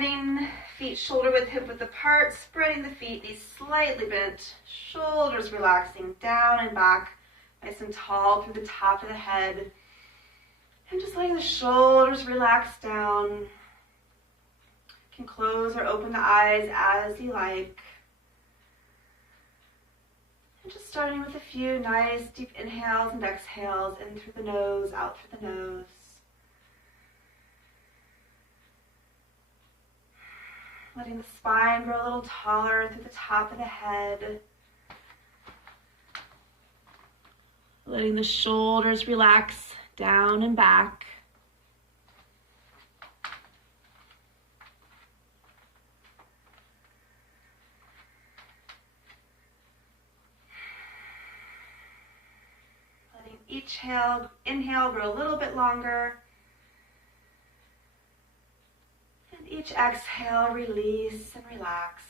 standing, feet shoulder width, hip width apart, spreading the feet, knees slightly bent, shoulders relaxing down and back, nice and tall through the top of the head. And just letting the shoulders relax down. You can close or open the eyes as you like. And just starting with a few nice deep inhales and exhales, in through the nose, out through the nose. Letting the spine grow a little taller through the top of the head. Letting the shoulders relax down and back. Letting each inhale grow a little bit longer. And each exhale, release and relax.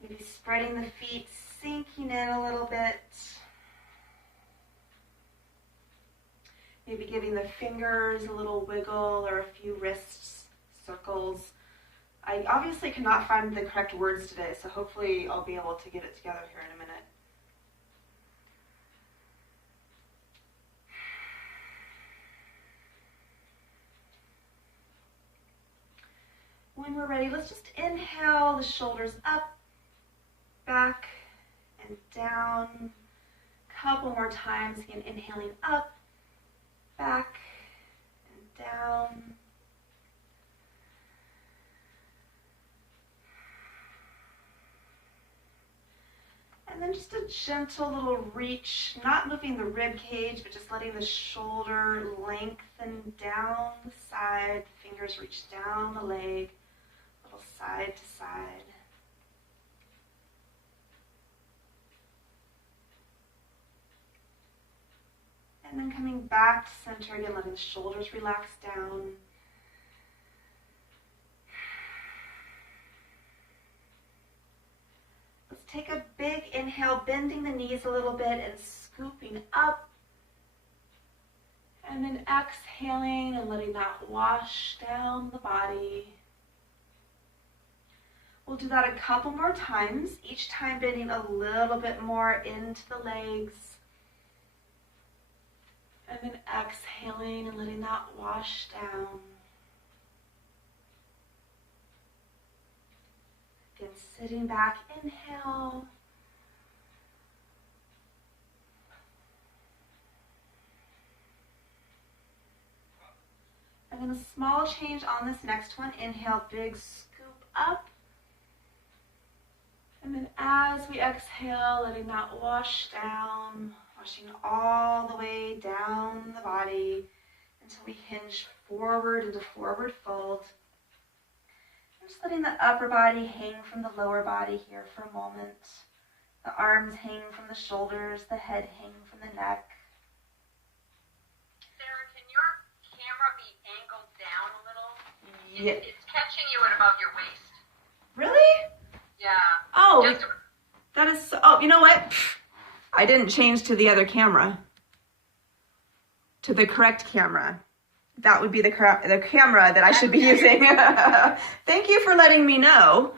Maybe spreading the feet, sinking in a little bit. Maybe giving the fingers a little wiggle or a few wrist circles. I obviously cannot find the correct words today, so hopefully I'll be able to get it together here in a minute. When we're ready, let's just inhale the shoulders up, back, and down. A couple more times. Again, inhaling up, back, and down. And then just a gentle little reach, not moving the rib cage, but just letting the shoulder lengthen down the side, fingers reach down the leg, a little side to side. And then coming back to center again, letting the shoulders relax down. Let's take a big inhale, bending the knees a little bit and scooping up. And then exhaling and letting that wash down the body. We'll do that a couple more times, each time bending a little bit more into the legs. And then exhaling and letting that wash down. Again, sitting back, inhale. And then a small change on this next one. Inhale, big scoop up. And then as we exhale, letting that wash down. Washing all the way down the body until we hinge forward into forward fold. I'm just letting the upper body hang from the lower body here for a moment. The arms hang from the shoulders, the head hang from the neck. Sarah, can your camera be angled down a little? Yeah. It's catching you at above your waist. Really? Yeah. Oh, that is so, oh, you know what? I didn't change to the other camera, to the correct camera. That would be the camera that I should be using. Thank you for letting me know.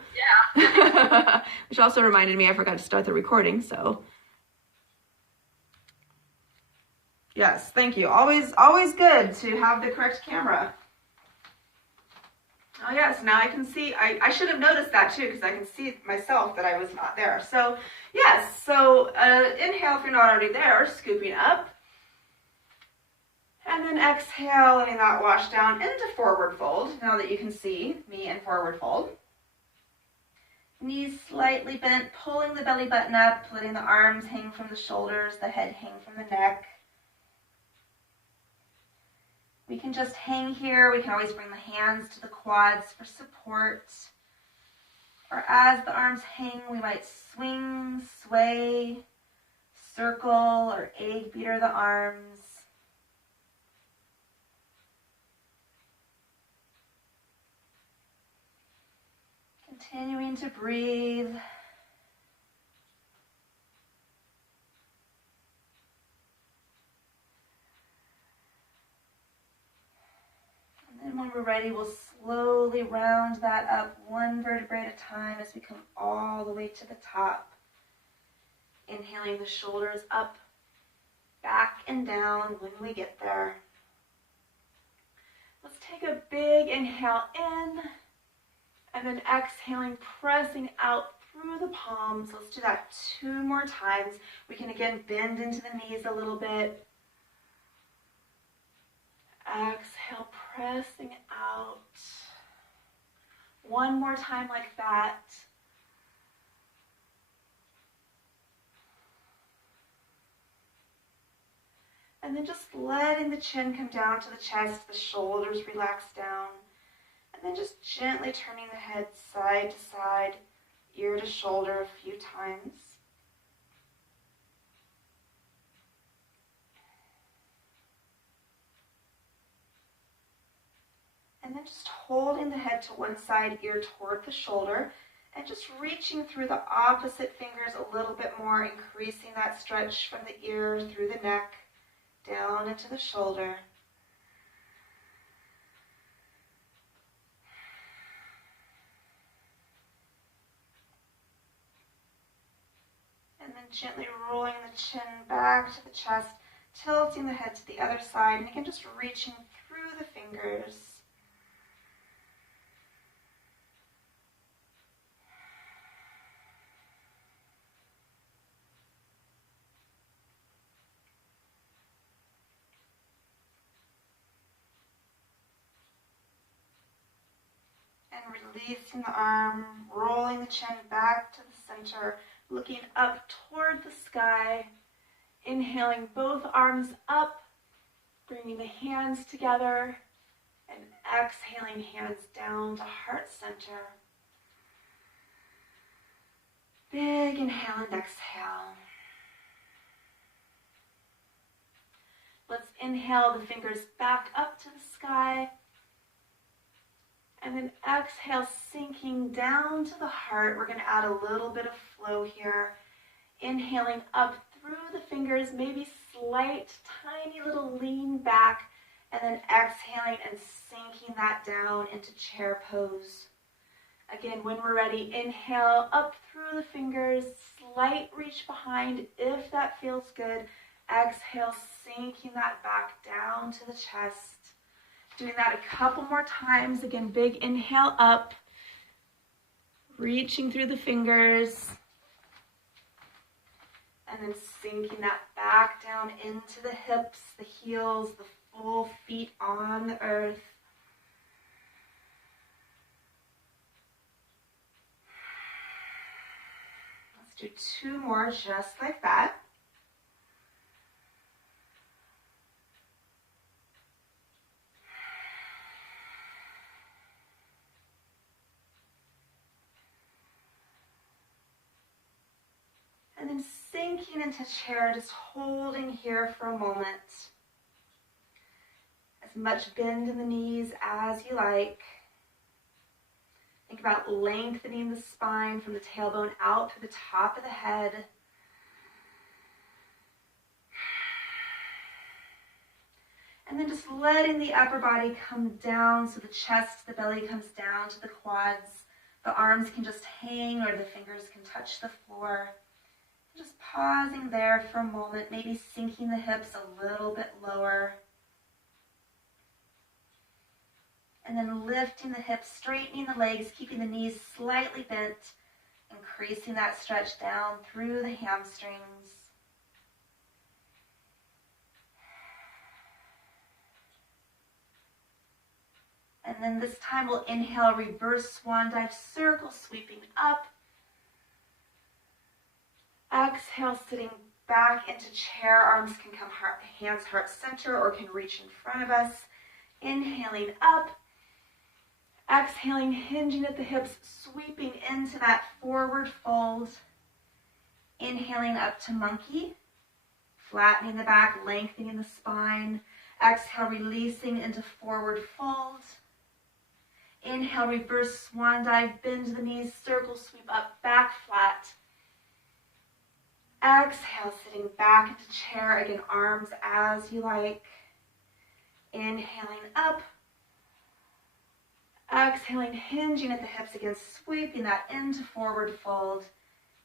Yeah. Which also reminded me I forgot to start the recording, so. Yes, thank you. Always good to have the correct camera. Oh yes, now I can see, I should have noticed that too, because I can see myself that I was not there. So yes, so inhale if you're not already there, scooping up. And then exhale, letting that wash down into forward fold, now that you can see me in forward fold. Knees slightly bent, pulling the belly button up, letting the arms hang from the shoulders, the head hang from the neck. We can just hang here. We can always bring the hands to the quads for support. Or as the arms hang, we might swing, sway, circle, or egg beater the arms. Continuing to breathe. we're ready, we'll slowly round that up one vertebrae at a time as we come all the way to the top. Inhaling the shoulders up, back and down when we get there. Let's take a big inhale in, and then exhaling, pressing out through the palms. Let's do that 2 more times. We can again bend into the knees a little bit. Exhale, pressing out. 1 more time like that. And then just letting the chin come down to the chest, the shoulders relax down. And then just gently turning the head side to side, ear to shoulder a few times. And then just holding the head to one side, ear toward the shoulder, and just reaching through the opposite fingers a little bit more, increasing that stretch from the ear through the neck, down into the shoulder. And then gently rolling the chin back to the chest, tilting the head to the other side, and again just reaching through the fingers. And releasing the arm, rolling the chin back to the center, looking up toward the sky, inhaling both arms up, bringing the hands together, and exhaling hands down to heart center. Big inhale and exhale. Let's inhale the fingers back up to the sky. And then exhale, sinking down to the heart. We're going to add a little bit of flow here. Inhaling up through the fingers, maybe slight, tiny little lean back. And then exhaling and sinking that down into chair pose. Again, when we're ready, inhale up through the fingers, slight reach behind if that feels good. Exhale, sinking that back down to the chest. Doing that a couple more times. Again, big inhale up, reaching through the fingers, and then sinking that back down into the hips, the heels, the full feet on the earth. Let's do 2 more just like that. And then sinking into chair, just holding here for a moment. As much bend in the knees as you like. Think about lengthening the spine from the tailbone out through the top of the head. And then just letting the upper body come down so the chest, the belly comes down to the quads. The arms can just hang or the fingers can touch the floor. Just pausing there for a moment, maybe sinking the hips a little bit lower. And then lifting the hips, straightening the legs, keeping the knees slightly bent, increasing that stretch down through the hamstrings. And then this time we'll inhale, reverse swan dive, circle sweeping up. Exhale, sitting back into chair. Arms can come hands heart center or can reach in front of us. Inhaling up. Exhaling, hinging at the hips, sweeping into that forward fold. Inhaling up to monkey. Flattening the back, lengthening the spine. Exhale, releasing into forward fold. Inhale, reverse swan dive, bend the knees, circle sweep up, back flat. Exhale, sitting back into chair. Again, arms as you like. Inhaling up. Exhaling, hinging at the hips again, sweeping that into forward fold.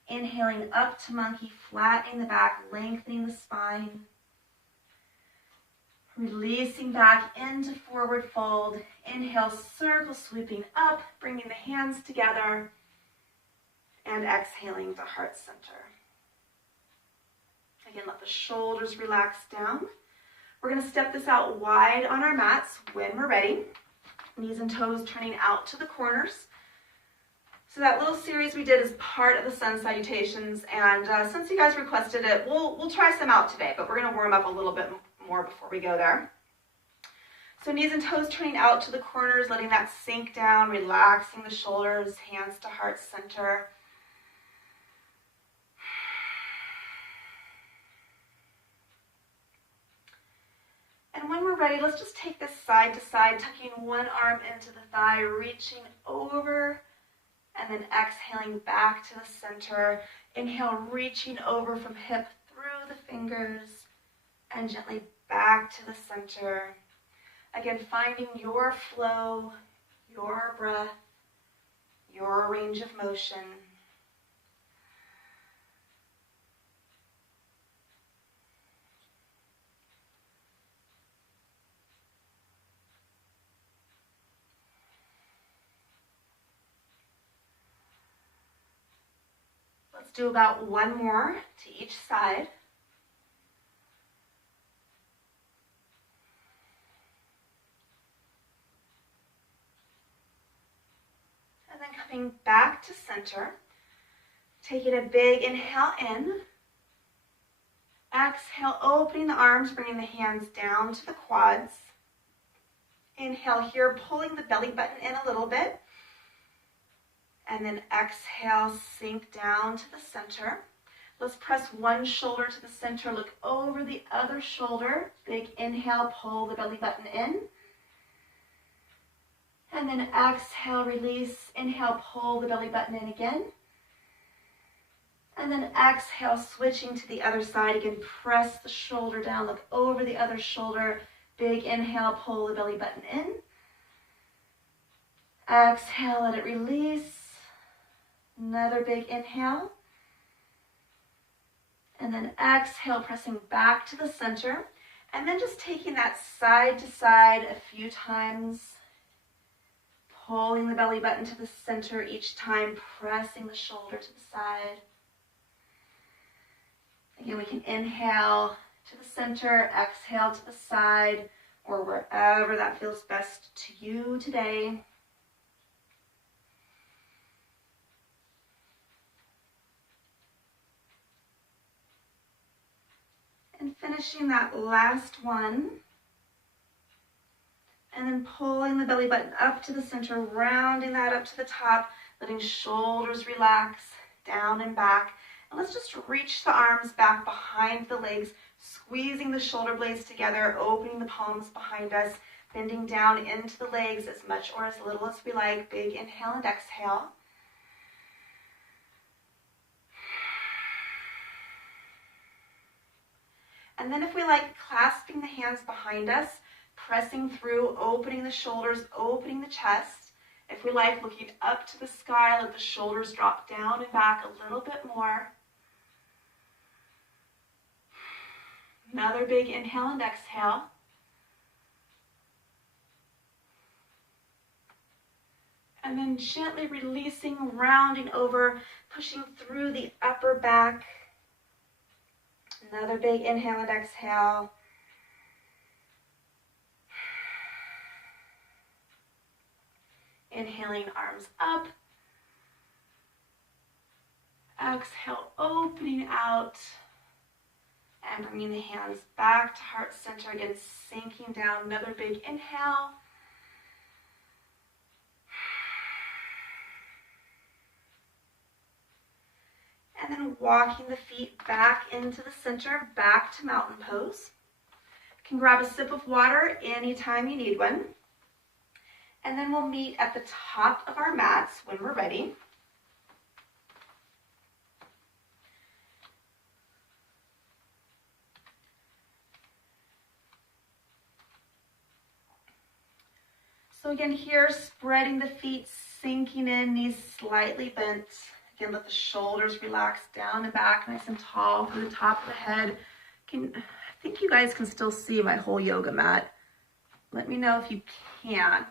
Inhaling up to monkey, flattening the back, lengthening the spine. Releasing back into forward fold. Inhale, circle, sweeping up, bringing the hands together. And exhaling to heart center. Again, let the shoulders relax down. We're going to step this out wide on our mats when we're ready. Knees and toes turning out to the corners. So that little series we did is part of the Sun Salutations, and since you guys requested it, we'll try some out today, but we're going to warm up a little bit more before we go there. So knees and toes turning out to the corners, letting that sink down, relaxing the shoulders, hands to heart center. And when we're ready, let's just take this side to side, tucking one arm into the thigh, reaching over, and then exhaling back to the center. Inhale, reaching over from hip through the fingers, and gently back to the center. Again, finding your flow, your breath, your range of motion. Let's do about one more to each side. And then coming back to center, taking a big inhale in. Exhale, opening the arms, bringing the hands down to the quads. Inhale here, pulling the belly button in a little bit. And then exhale, sink down to the center. Let's press one shoulder to the center, look over the other shoulder. Big inhale, pull the belly button in. And then exhale, release. Inhale, pull the belly button in again. And then exhale, switching to the other side. Again, press the shoulder down, look over the other shoulder. Big inhale, pull the belly button in. Exhale, let it release. Another big inhale. And then exhale, pressing back to the center. And then just taking that side to side a few times. Pulling the belly button to the center each time, pressing the shoulder to the side. Again, we can inhale to the center, exhale to the side, or wherever that feels best to you today. And finishing that last one. And then pulling the belly button up to the center, rounding that up to the top, letting shoulders relax, down and back. And let's just reach the arms back behind the legs, squeezing the shoulder blades together, opening the palms behind us, bending down into the legs as much or as little as we like. Big inhale and exhale. And then if we like, clasping the hands behind us, pressing through, opening the shoulders, opening the chest. If we like, looking up to the sky, let the shoulders drop down and back a little bit more. Another big inhale and exhale. And then gently releasing, rounding over, pushing through the upper back. Another big inhale and exhale. Inhaling, arms up. Exhale, opening out. And bringing the hands back to heart center. Again, sinking down. Another big inhale. And then walking the feet back into the center, back to mountain pose. You can grab a sip of water anytime you need one. And then we'll meet at the top of our mats when we're ready. So again, here, spreading the feet, sinking in, knees slightly bent. Again, let the shoulders relax down and back, nice and tall through the top of the head. I think you guys can still see my whole yoga mat. Let me know if you can't.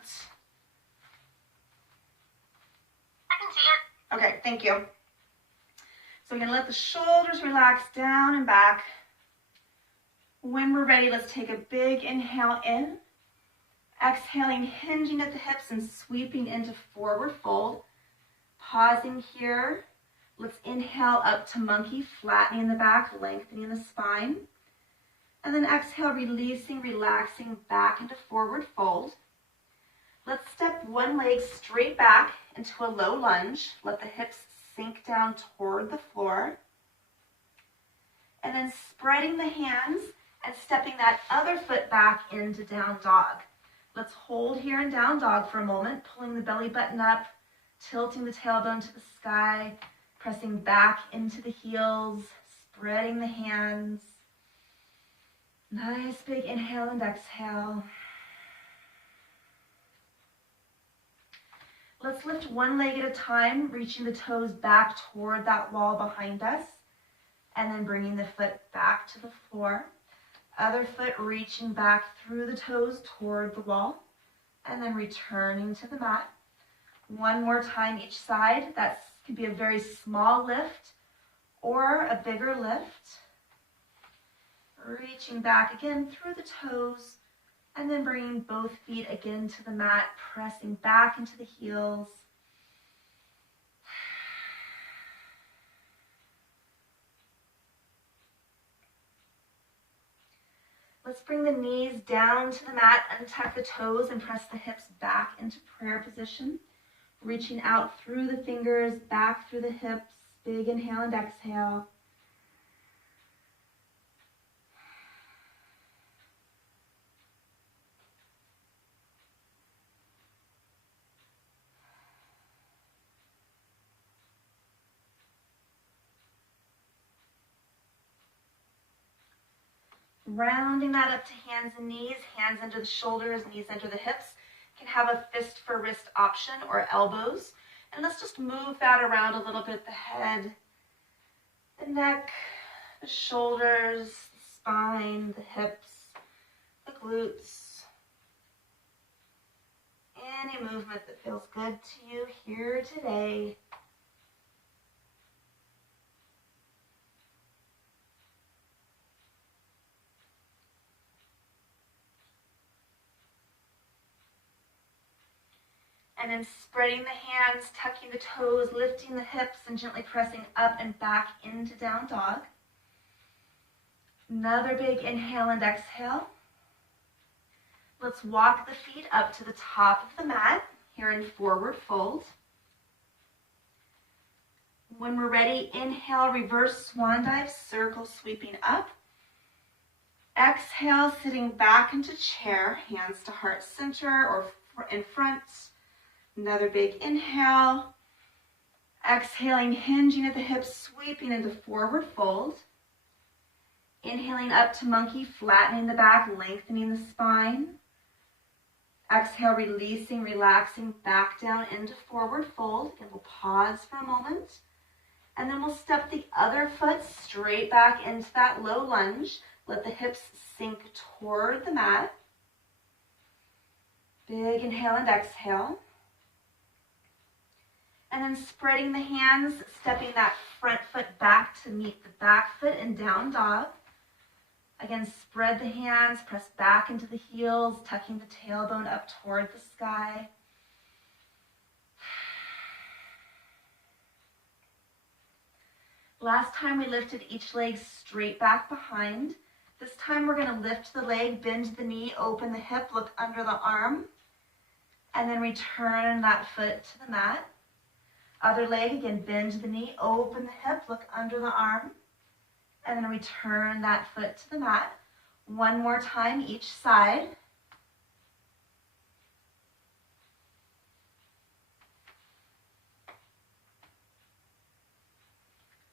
I can see it. Okay, thank you. So again, let the shoulders relax down and back. When we're ready, let's take a big inhale in. Exhaling, hinging at the hips and sweeping into forward fold. Pausing here. Let's inhale up to monkey, flattening the back, lengthening the spine. And then exhale, releasing, relaxing back into forward fold. Let's step one leg straight back into a low lunge. Let the hips sink down toward the floor. And then spreading the hands and stepping that other foot back into down dog. Let's hold here in down dog for a moment, pulling the belly button up, tilting the tailbone to the sky, pressing back into the heels, spreading the hands. Nice big inhale and exhale. Let's lift one leg at a time, reaching the toes back toward that wall behind us, and then bringing the foot back to the floor. Other foot reaching back through the toes toward the wall, and then returning to the mat. One more time each side. That could be a very small lift or a bigger lift. Reaching back again through the toes, and then bringing both feet again to the mat, pressing back into the heels. Let's bring the knees down to the mat, untuck the toes, and press the hips back into prayer position. Reaching out through the fingers, back through the hips. Big inhale and exhale. Rounding that up to hands and knees, hands under the shoulders, knees under the hips. You can have a fist for wrist option or elbows. And let's just move that around a little bit, the head, the neck, the shoulders, the spine, the hips, the glutes. Any movement that feels good to you here today. And then spreading the hands, tucking the toes, lifting the hips, and gently pressing up and back into down dog. Another big inhale and exhale. Let's walk the feet up to the top of the mat, here in forward fold. When we're ready, inhale, reverse swan dive, circle sweeping up. Exhale, sitting back into chair, hands to heart center or in front. Another big inhale. Exhaling, hinging at the hips, sweeping into forward fold. Inhaling up to monkey, flattening the back, lengthening the spine. Exhale, releasing, relaxing, back down into forward fold. And we'll pause for a moment. And then we'll step the other foot straight back into that low lunge. Let the hips sink toward the mat. Big inhale and exhale. And then spreading the hands, stepping that front foot back to meet the back foot in down dog. Again, spread the hands, press back into the heels, tucking the tailbone up toward the sky. Last time we lifted each leg straight back behind. This time we're going to lift the leg, bend the knee, open the hip, look under the arm, and then return that foot to the mat. Other leg, again, bend the knee, open the hip, look under the arm, and then return that foot to the mat. One more time each side.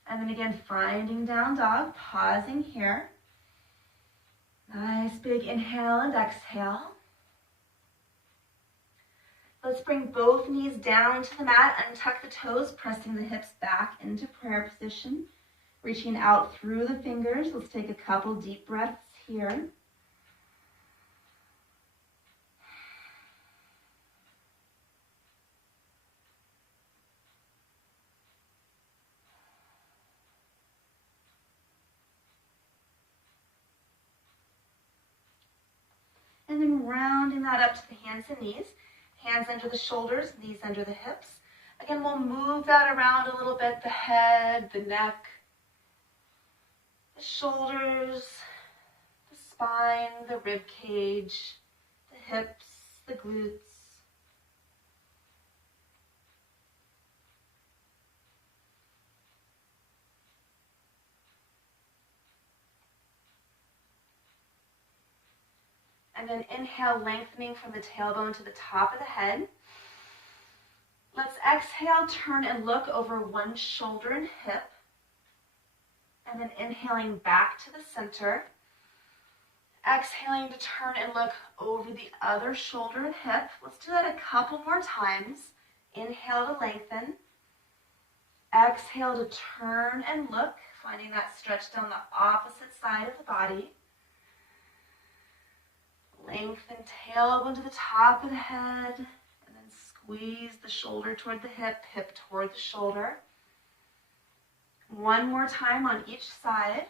And then again, finding down dog, pausing here. Nice big inhale and exhale. Let's bring both knees down to the mat, untuck the toes, pressing the hips back into prayer position, reaching out through the fingers. Let's take a couple deep breaths here. And then rounding that up to the hands and knees. Hands under the shoulders, knees under the hips. Again, we'll move that around a little bit, the head, the neck, the shoulders, the spine, the rib cage, the hips, the glutes. And then inhale, lengthening from the tailbone to the top of the head. Let's exhale, turn and look over one shoulder and hip. And then inhaling back to the center. Exhaling to turn and look over the other shoulder and hip. Let's do that a couple more times. Inhale to lengthen. Exhale to turn and look, finding that stretch down the opposite side of the body. Lengthen tailbone to the top of the head, and then squeeze the shoulder toward the hip, hip toward the shoulder. One more time on each side.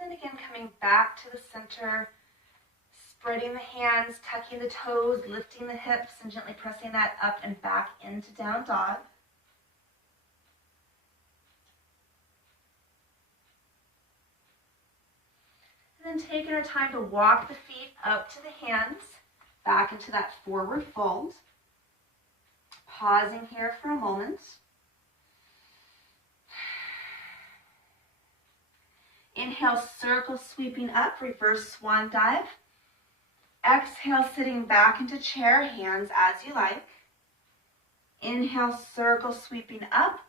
And then again, coming back to the center, spreading the hands, tucking the toes, lifting the hips, and gently pressing that up and back into down dog. And then taking our time to walk the feet up to the hands, back into that forward fold. Pausing here for a moment. Inhale, circle sweeping up, reverse swan dive. Exhale, sitting back into chair, hands as you like. Inhale, circle sweeping up.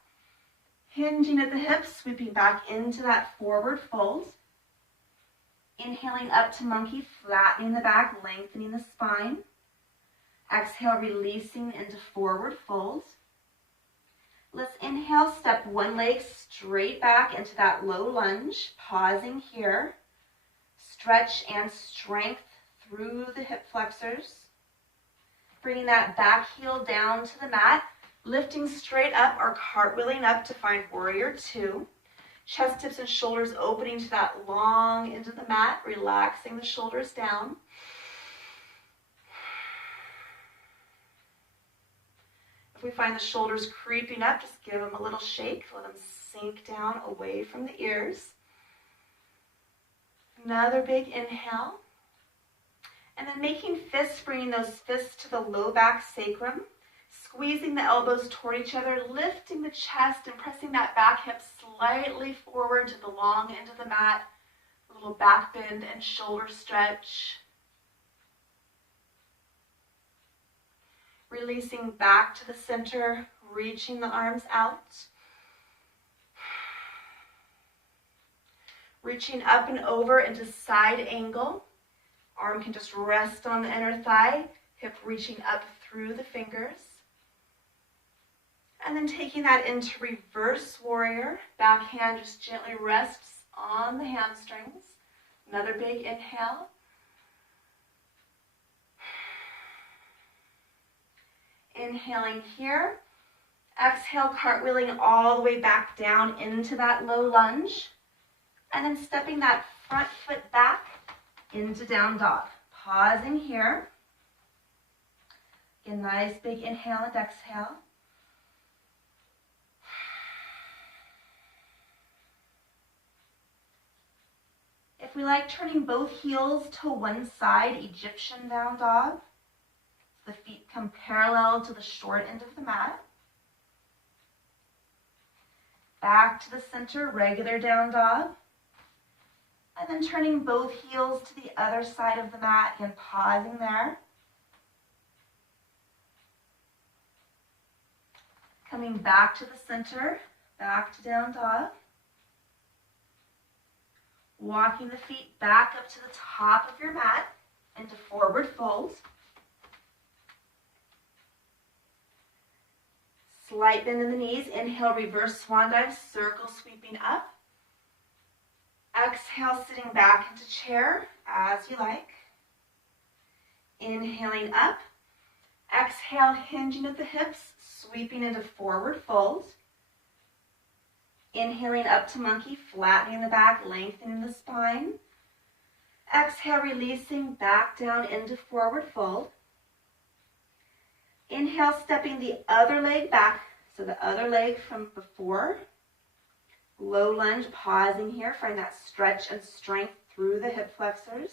Hinging at the hips, sweeping back into that forward fold. Inhaling up to monkey, flattening the back, lengthening the spine. Exhale, releasing into forward fold. Let's inhale, step one leg straight back into that low lunge, pausing here. Stretch and strength through the hip flexors. Bringing that back heel down to the mat, lifting straight up or cartwheeling up to find warrior two. Chest, hips, and shoulders opening to that long into the mat, relaxing the shoulders down. If we find the shoulders creeping up, just give them a little shake. Let them sink down away from the ears. Another big inhale. And then making fists, bringing those fists to the low back sacrum. Squeezing the elbows toward each other, lifting the chest and pressing that back hip slightly forward to the long end of the mat. A little back bend and shoulder stretch. Releasing back to the center, reaching the arms out. Reaching up and over into side angle. Arm can just rest on the inner thigh, hip reaching up through the fingers. And then taking that into reverse warrior. Back hand just gently rests on the hamstrings. Another big inhale. Inhaling here. Exhale, cartwheeling all the way back down into that low lunge. And then stepping that front foot back into down dog. Pausing here. Again, nice big inhale and exhale. If we like turning both heels to one side, Egyptian down dog. The feet come parallel to the short end of the mat. Back to the center, regular down dog. And then turning both heels to the other side of the mat, again pausing there. Coming back to the center, back to down dog. Walking the feet back up to the top of your mat into forward fold. Slight bend in the knees. Inhale, reverse swan dive, circle sweeping up. Exhale, sitting back into chair as you like. Inhaling up. Exhale, hinging at the hips, sweeping into forward fold. Inhaling up to monkey, flattening the back, lengthening the spine. Exhale, releasing back down into forward fold. Inhale, stepping the other leg back, so the other leg from before. Low lunge, pausing here, find that stretch and strength through the hip flexors.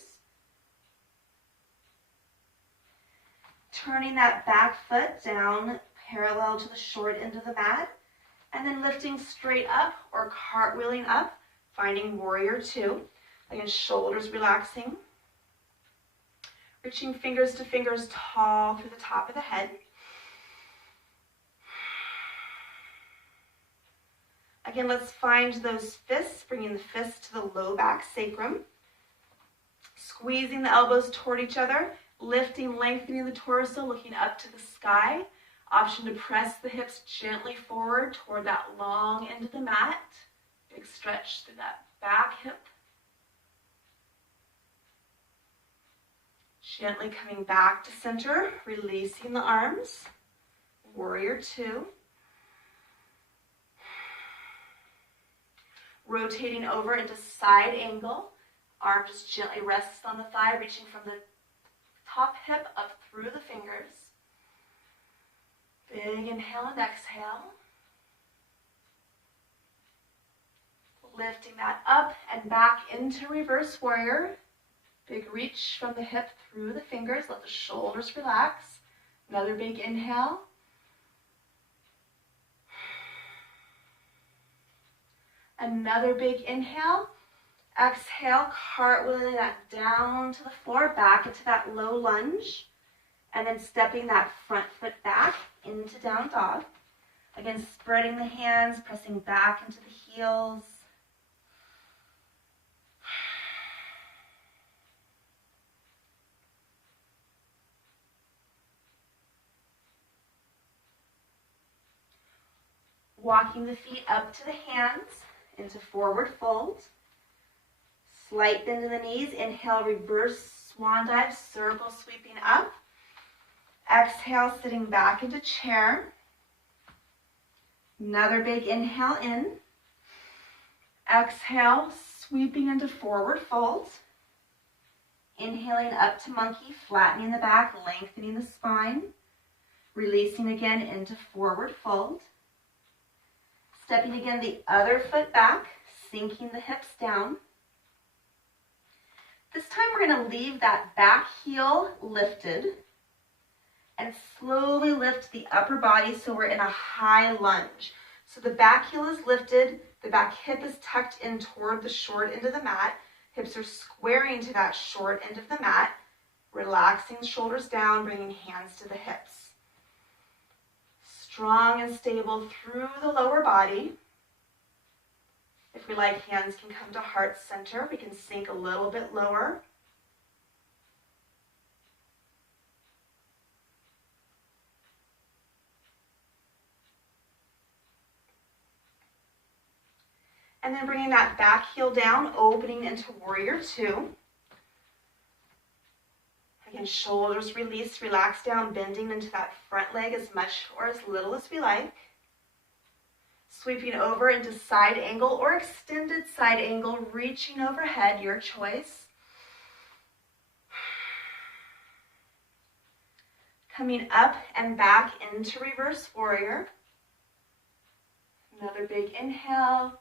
Turning that back foot down parallel to the short end of the mat, and then lifting straight up or cartwheeling up, finding warrior two. Again, shoulders relaxing. Reaching fingers to fingers tall through the top of the head. Again, let's find those fists, bringing the fists to the low back sacrum. Squeezing the elbows toward each other, lifting, lengthening the torso, looking up to the sky. Option to press the hips gently forward toward that long end of the mat. Big stretch through that back hip. Gently coming back to center, releasing the arms. Warrior two. Rotating over into side angle. Arm just gently rests on the thigh, reaching from the top hip up through the fingers. Big inhale and exhale. Lifting that up and back into reverse warrior. Big reach from the hip through the fingers. Let the shoulders relax. Another big inhale. Another big inhale. Exhale, cartwheeling that down to the floor, back into that low lunge. And then stepping that front foot back into down dog. Again, spreading the hands, pressing back into the heels. Walking the feet up to the hands into forward fold. Slight bend in the knees. Inhale, reverse swan dive, circle sweeping up. Exhale, sitting back into chair. Another big inhale in. Exhale, sweeping into forward fold. Inhaling up to monkey, flattening the back, lengthening the spine. Releasing again into forward fold. Stepping again the other foot back, sinking the hips down. This time we're going to leave that back heel lifted and slowly lift the upper body so we're in a high lunge. So the back heel is lifted, the back hip is tucked in toward the short end of the mat. Hips are squaring to that short end of the mat, relaxing the shoulders down, bringing hands to the hips. Strong and stable through the lower body. If we like, hands can come to heart center. We can sink a little bit lower. And then bringing that back heel down, opening into warrior two. Again, shoulders release, relax down, bending into that front leg as much or as little as we like. Sweeping over into side angle or extended side angle, reaching overhead, your choice. Coming up and back into reverse warrior. Another big inhale.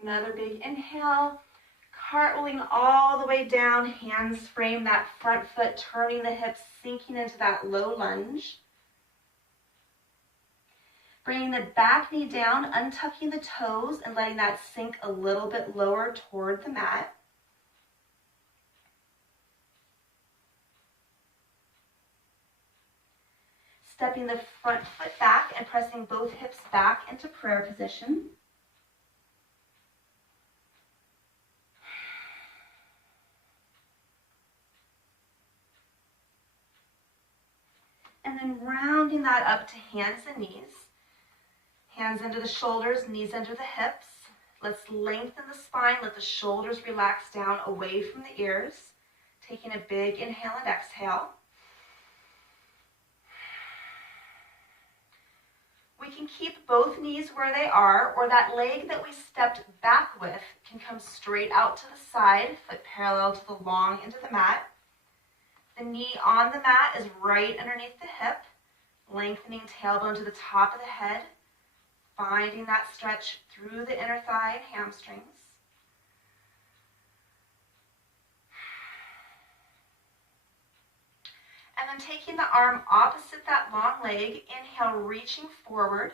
Another big inhale. Cartwheeling all the way down, hands frame that front foot, turning the hips, sinking into that low lunge. Bringing the back knee down, untucking the toes and letting that sink a little bit lower toward the mat. stepping the front foot back and pressing both hips back into prayer position. And then rounding that up to hands and knees. Hands under the shoulders, knees under the hips. Let's lengthen the spine, let the shoulders relax down away from the ears. Taking a big inhale and exhale. We can keep both knees where they are, or that leg that we stepped back with can come straight out to the side, foot parallel to the long end of the mat. The knee on the mat is right underneath the hip, lengthening tailbone to the top of the head, finding that stretch through the inner thigh and hamstrings. And then taking the arm opposite that long leg, inhale, reaching forward.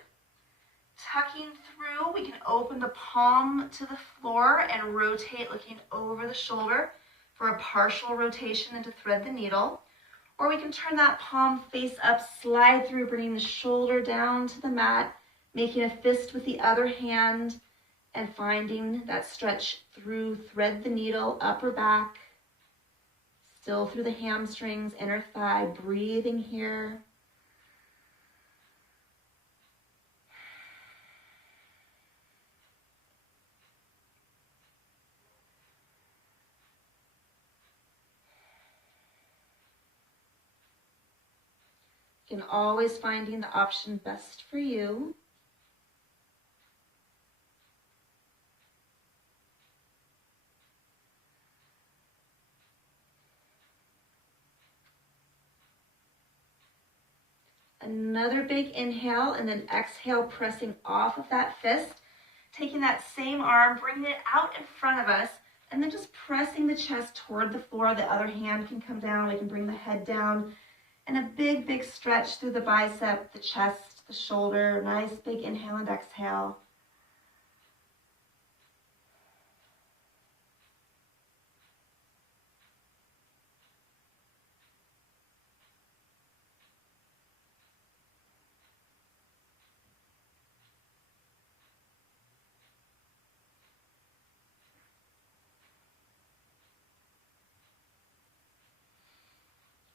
Tucking through, we can open the palm to the floor and rotate, looking over the shoulder for a partial rotation and to thread the needle. Or we can turn that palm face up, slide through, bringing the shoulder down to the mat, making a fist with the other hand, and finding that stretch through, thread the needle, up or back, still through the hamstrings, inner thigh, breathing here. You can always finding the option best for you. Another big inhale, and then exhale, pressing off of that fist. Taking that same arm, bringing it out in front of us, and then just pressing the chest toward the floor. The other hand can come down. We can bring the head down. And a big, big stretch through the bicep, the chest, the shoulder. Nice big inhale and exhale.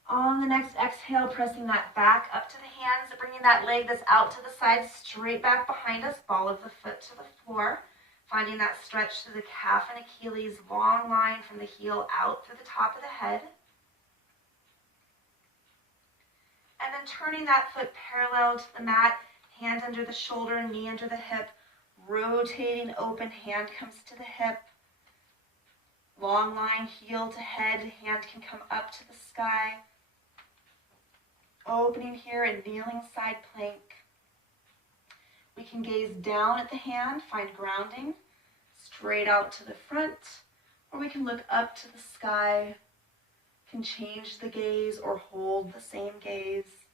On the next exhale, pressing that back up to the hands, bringing that leg that's out to the side, straight back behind us, ball of the foot to the floor. Finding that stretch through the calf and Achilles, long line from the heel out through the top of the head. And then turning that foot parallel to the mat, hand under the shoulder, knee under the hip, rotating open, hand comes to the hip. Long line, heel to head, hand can come up to the sky. Opening here and kneeling side plank. We can gaze down at the hand, find grounding, straight out to the front, or we can look up to the sky, can change the gaze or hold the same gaze.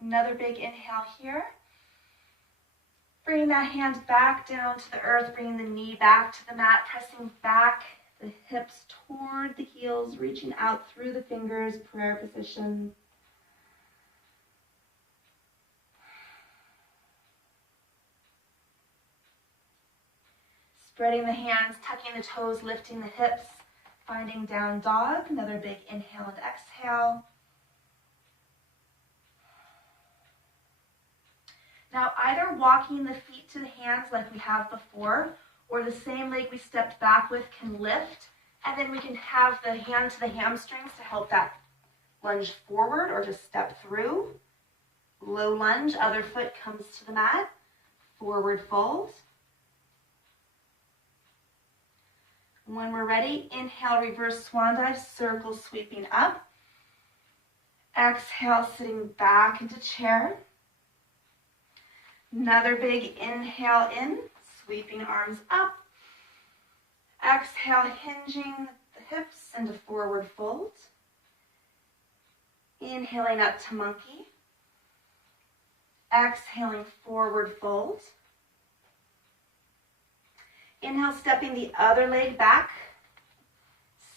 Another big inhale here. Bringing that hand back down to the earth, bringing the knee back to the mat, pressing back the hips toward the heels, reaching out through the fingers, prayer position. Spreading the hands, tucking the toes, lifting the hips, finding down dog. Another big inhale and exhale. Now either walking the feet to the hands like we have before, or the same leg we stepped back with can lift, and then we can have the hand to the hamstrings to help that lunge forward or just step through. Low lunge, other foot comes to the mat, forward fold. When we're ready, inhale, reverse swan dive, circle sweeping up. Exhale, sitting back into chair. Another big inhale in, sweeping arms up. Exhale, hinging the hips into forward fold. Inhaling up to monkey. Exhaling, forward fold. Inhale, stepping the other leg back.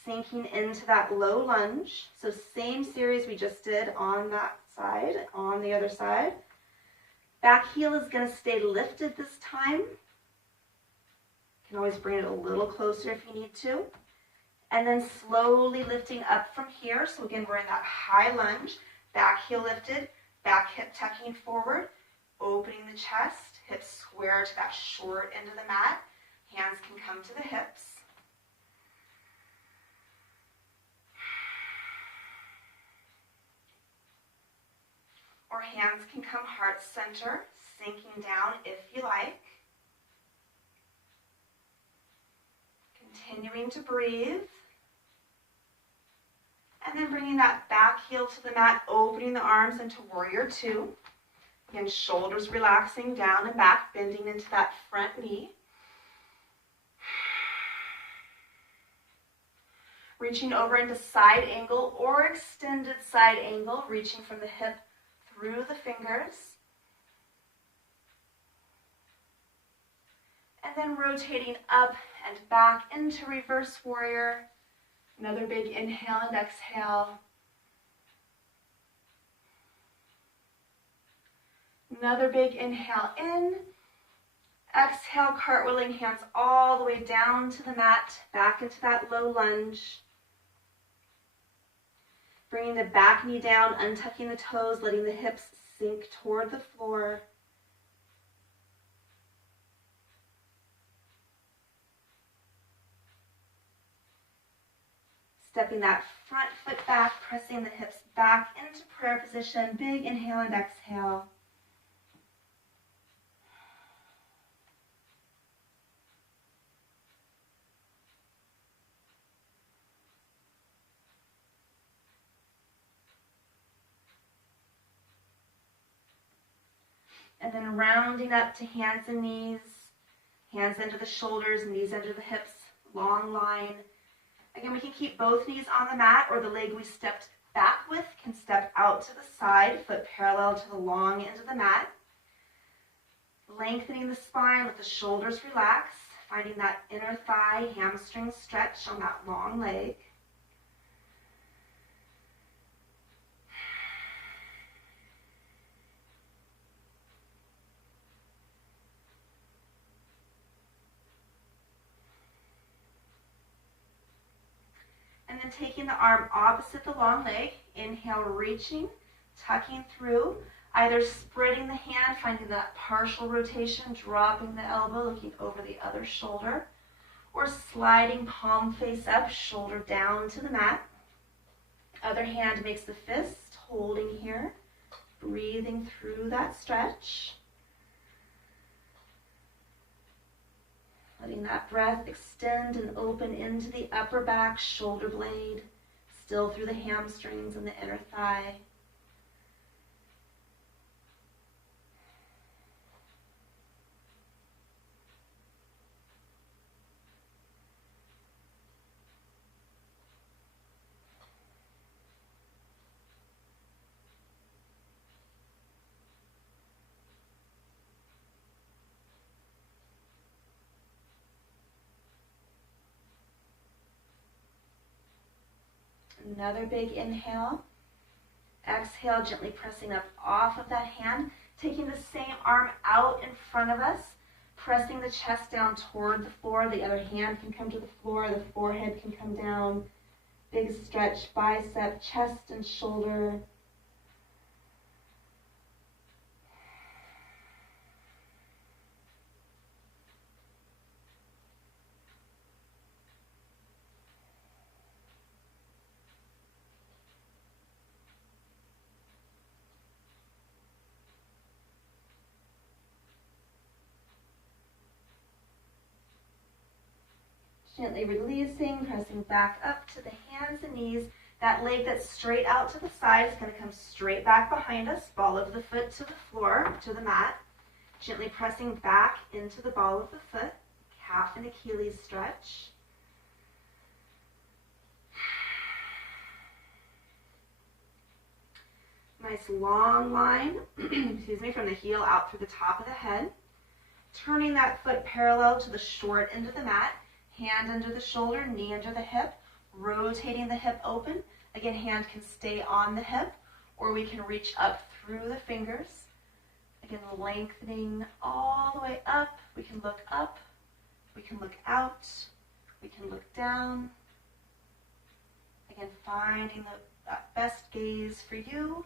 sinking into that low lunge. So same series we just did on that side, on the other side. Back heel is going to stay lifted this time. You can always bring it a little closer if you need to. And then slowly lifting up from here. So again, we're in that high lunge, back heel lifted, back hip tucking forward, opening the chest, hips square to that short end of the mat. Hands can come to the hips. Or hands can come heart center, sinking down if you like. Continuing to breathe. And then bringing that back heel to the mat, opening the arms into warrior two. Again, shoulders relaxing down and back, bending into that front knee. Reaching over into side angle or extended side angle, reaching from the hip through the fingers. And then rotating up and back into reverse warrior. Another big inhale and exhale. Another big inhale in. Exhale, cartwheeling, hands all the way down to the mat, back into that low lunge. Bringing the back knee down, untucking the toes, letting the hips sink toward the floor. Stepping that front foot back, pressing the hips back into prayer position. Big inhale and exhale. And then rounding up to hands and knees. Hands under the shoulders, knees under the hips. Long line. Again, we can keep both knees on the mat, or the leg we stepped back with can step out to the side, foot parallel to the long end of the mat. Lengthening the spine, let the shoulders relax, finding that inner thigh, hamstring stretch on that long leg. And then taking the arm opposite the long leg, inhale, reaching, tucking through, either spreading the hand, finding that partial rotation, dropping the elbow, looking over the other shoulder, or sliding palm face up, shoulder down to the mat. Other hand makes the fist, holding here, breathing through that stretch. Letting that breath extend and open into the upper back, shoulder blade, still through the hamstrings and the inner thigh. Another big inhale. Exhale, gently pressing up off of that hand. Taking the same arm out in front of us. Pressing the chest down toward the floor. The other hand can come to the floor. The forehead can come down. Big stretch, bicep, chest, and shoulder. Gently releasing, pressing back up to the hands and knees. That leg that's straight out to the side is going to come straight back behind us. Ball of the foot to the floor, to the mat. Gently pressing back into the ball of the foot. Calf and Achilles stretch. Nice long line, excuse me, from the heel out through the top of the head. Turning that foot parallel to the short end of the mat. Hand under the shoulder, knee under the hip, rotating the hip open. Again, hand can stay on the hip, or we can reach up through the fingers. Again, lengthening all the way up. We can look up, we can look out, we can look down. Again, finding the best gaze for you.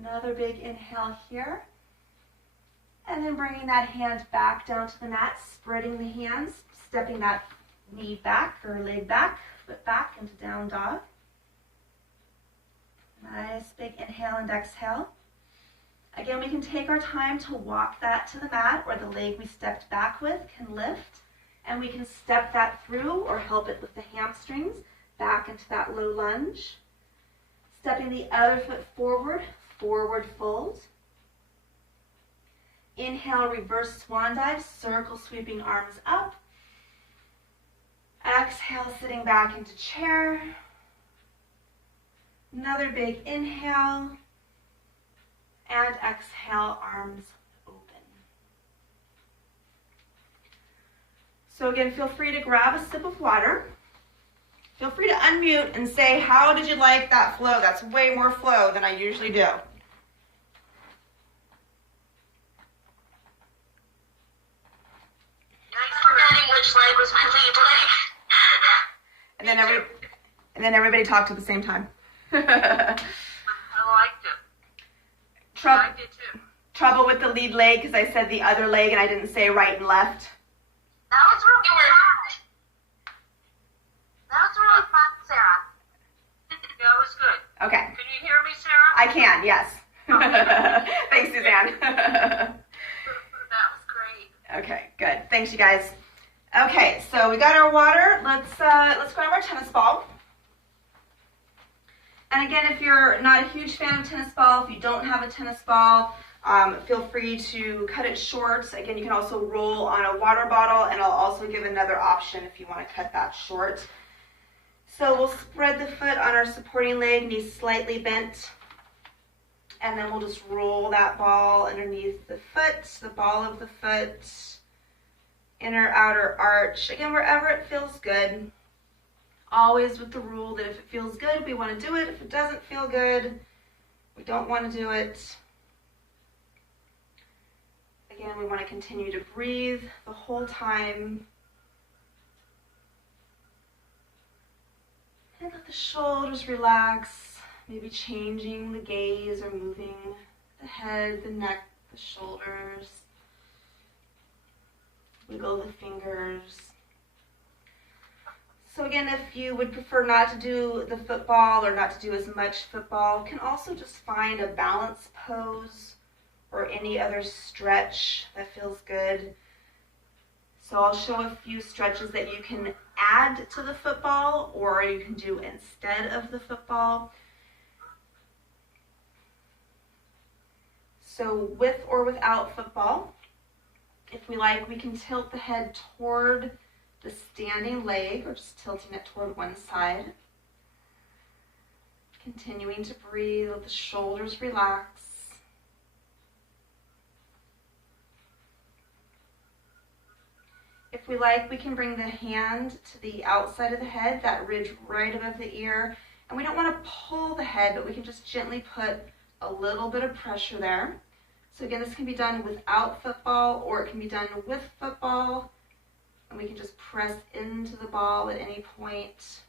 Another big inhale here. And then bringing that hand back down to the mat, spreading the hands, stepping that knee back or leg back, foot back into down dog. Nice big inhale and exhale. Again, we can take our time to walk that to the mat, or the leg we stepped back with can lift. And we can step that through or help it with the hamstrings back into that low lunge. Stepping the other foot forward, forward fold. Inhale, reverse swan dive, circle sweeping arms up. Exhale, sitting back into chair. Another big inhale. And exhale, arms open. So again, feel free to grab a sip of water. Feel free to unmute and say, how did you like that flow? That's way more flow than I usually do. Forgetting which leg was my lead leg. And then everybody talked at the same time. I liked it. I did too. Trouble with the lead leg because I said the other leg and I didn't say right and left. That was really fun. That was really fun, Sarah. Yeah, it was good. Okay. Can you hear me, Sarah? I can, yes. Thanks, Suzanne. That was great. Okay, good. Thanks, you guys. Okay, so we got our water. Let's grab our tennis ball. And again, if you're not a huge fan of tennis ball, if you don't have a tennis ball, feel free to cut it short. Again, you can also roll on a water bottle, and I'll also give another option if you want to cut that short. So we'll spread the foot on our supporting leg, knees slightly bent, and then we'll just roll that ball underneath the foot, the ball of the foot, inner outer arch, again, wherever it feels good. Always with the rule that if it feels good, we want to do it. If it doesn't feel good, we don't want to do it. Again, we want to continue to breathe the whole time. And let the shoulders relax, maybe changing the gaze or moving the head, the neck, the shoulders. Wiggle the fingers. So again, if you would prefer not to do the football or not to do as much football, you can also just find a balance pose or any other stretch that feels good. So I'll show a few stretches that you can add to the football or you can do instead of the football. So with or without football, if we like, we can tilt the head toward the standing leg, or just tilting it toward one side. Continuing to breathe, let the shoulders relax. If we like, we can bring the hand to the outside of the head, that ridge right above the ear. And we don't want to pull the head, but we can just gently put a little bit of pressure there. So again, this can be done without football, or it can be done with football. And we can just press into the ball at any point.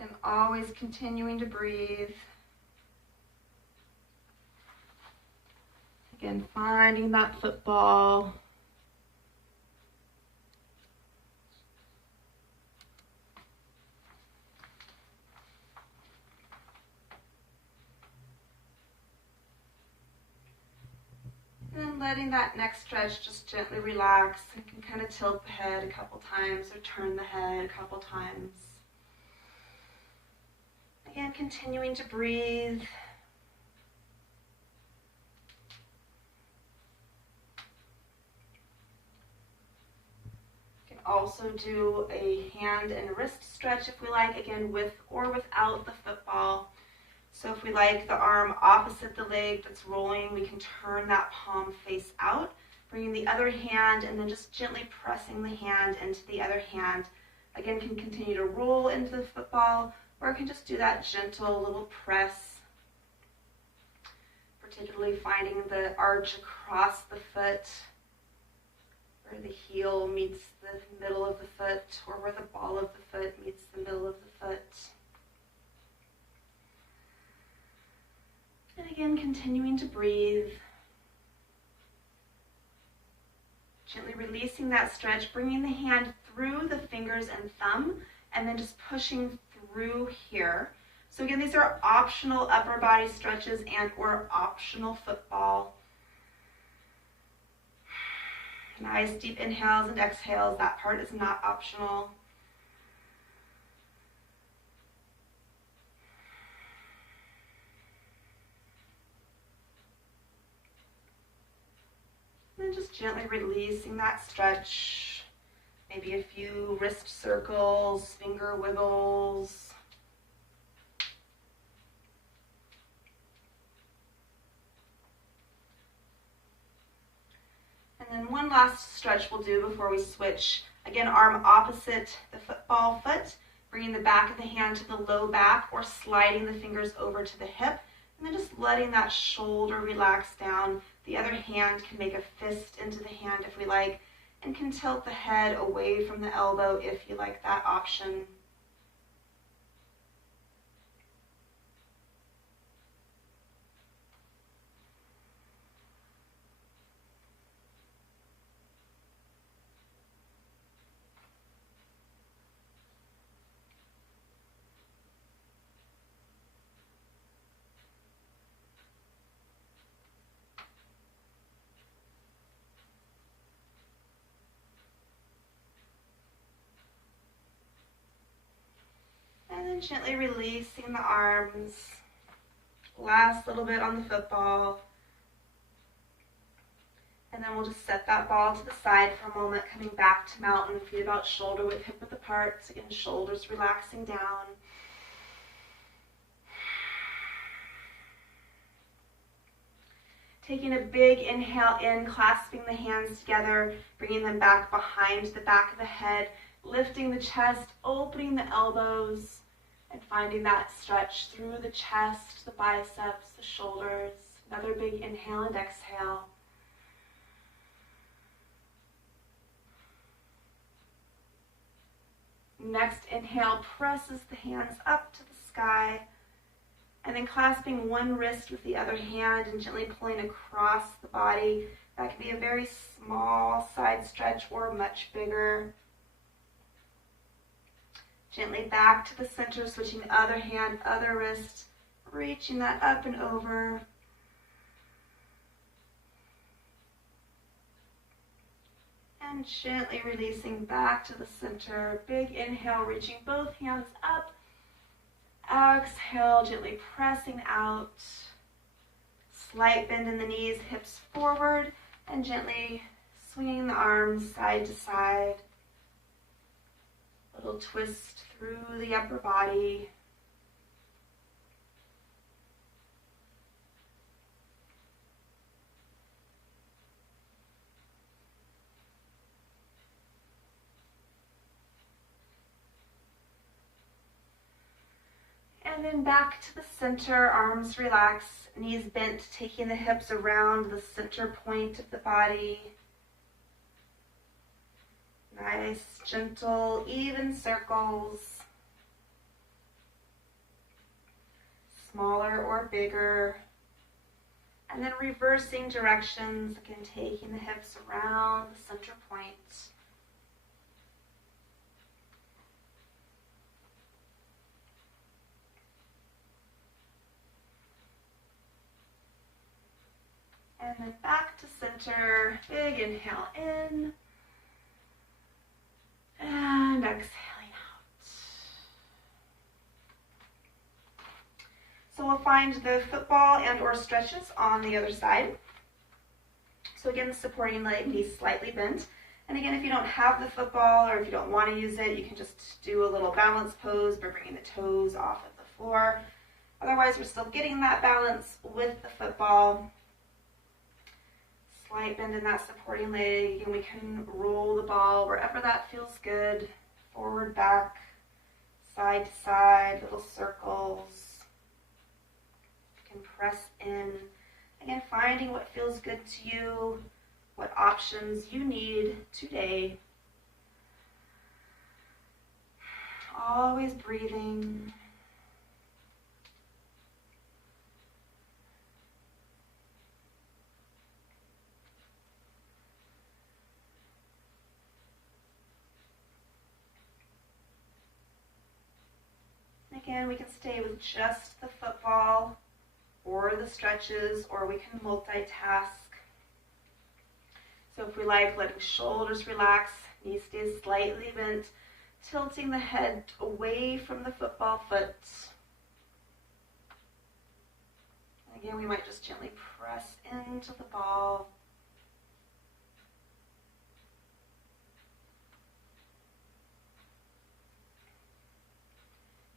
And always continuing to breathe. Again, finding that football. And then letting that next stretch just gently relax. You can kind of tilt the head a couple times or turn the head a couple times. Again, continuing to breathe. You can also do a hand and wrist stretch if we like, again with or without the football. So if we like the arm opposite the leg that's rolling, we can turn that palm face out, bringing the other hand and then just gently pressing the hand into the other hand. Again, can continue to roll into the football, or I can just do that gentle little press, particularly finding the arch across the foot, where the heel meets the middle of the foot, or where the ball of the foot meets the middle of the foot. And again, continuing to breathe. Gently releasing that stretch, bringing the hand through the fingers and thumb, and then just pushing through here. So again, these are optional upper body stretches and or optional football. Nice deep inhales and exhales. That part is not optional. And then just gently releasing that stretch. Maybe a few wrist circles, finger wiggles. And then one last stretch we'll do before we switch. Again, arm opposite the football foot, bringing the back of the hand to the low back or sliding the fingers over to the hip, and then just letting that shoulder relax down. The other hand can make a fist into the hand if we like, and can tilt the head away from the elbow if you like that option. And then gently releasing the arms. Last little bit on the football. And then we'll just set that ball to the side for a moment, coming back to mountain, feet about shoulder width, hip width apart. So again, shoulders relaxing down. Taking a big inhale in, clasping the hands together, bringing them back behind the back of the head, lifting the chest, opening the elbows, and finding that stretch through the chest, the biceps, the shoulders. Another big inhale and exhale. Next inhale presses the hands up to the sky, and then clasping one wrist with the other hand and gently pulling across the body. That can be a very small side stretch or much bigger. Gently back to the center, switching the other hand, other wrist, reaching that up and over. And gently releasing back to the center. Big inhale, reaching both hands up. Exhale, gently pressing out. Slight bend in the knees, hips forward, and gently swinging the arms side to side. Little twist through the upper body. And then back to the center, arms relax, knees bent, taking the hips around the center point of the body. Nice, gentle, even circles. Smaller or bigger. And then reversing directions, again taking the hips around the center point. And then back to center, big inhale in, and exhaling out. So we'll find the football and or stretches on the other side. So again, the supporting leg knees slightly bent, And again, if you don't have the football or if you don't want to use it, you can just do a little balance pose by bringing the toes off of the floor. Otherwise, we're still getting that balance with the football. Slight bend in that supporting leg, and we can roll the ball wherever that feels good. Forward, back, side to side, little circles. You can press in. Again, finding what feels good to you, what options you need today. Always breathing. Again, we can stay with just the football or the stretches, or we can multitask. So if we like letting shoulders relax, knees stay slightly bent, tilting the head away from the football foot. Again, we might just gently press into the ball.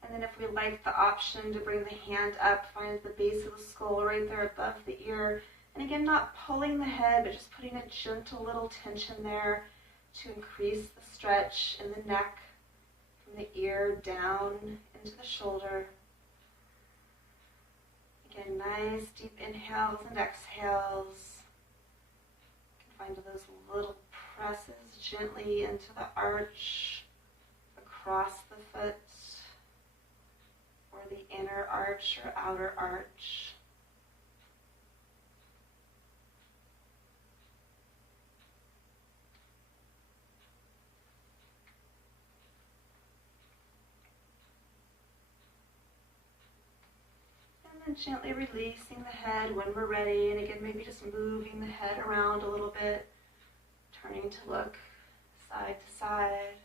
And then if we like the option to bring the hand up, find the base of the skull right there above the ear. And again, not pulling the head, but just putting a gentle little tension there to increase the stretch in the neck from the ear down into the shoulder. Again, nice deep inhales and exhales. You can find those little presses gently into the arch, across the foot, or the inner arch or outer arch. And then gently releasing the head when we're ready. And again, maybe just moving the head around a little bit, turning to look side to side.